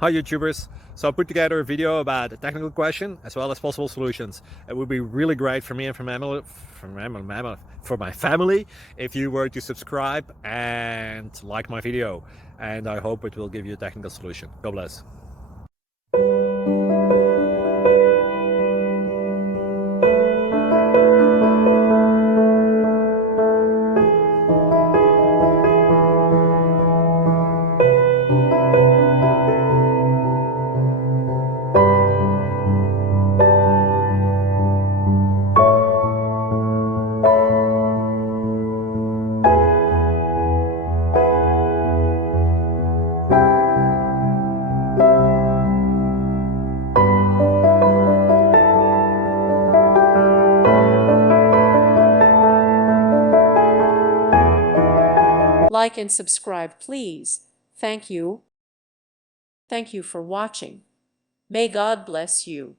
Hi YouTubers! So I put together a video about a technical question as well as possible solutions. It would be really great for me and for my family if you were to subscribe and like my video, and I hope it will give you a technical solution. God bless. Like and subscribe, please. Thank you. Thank you for watching. May God bless you.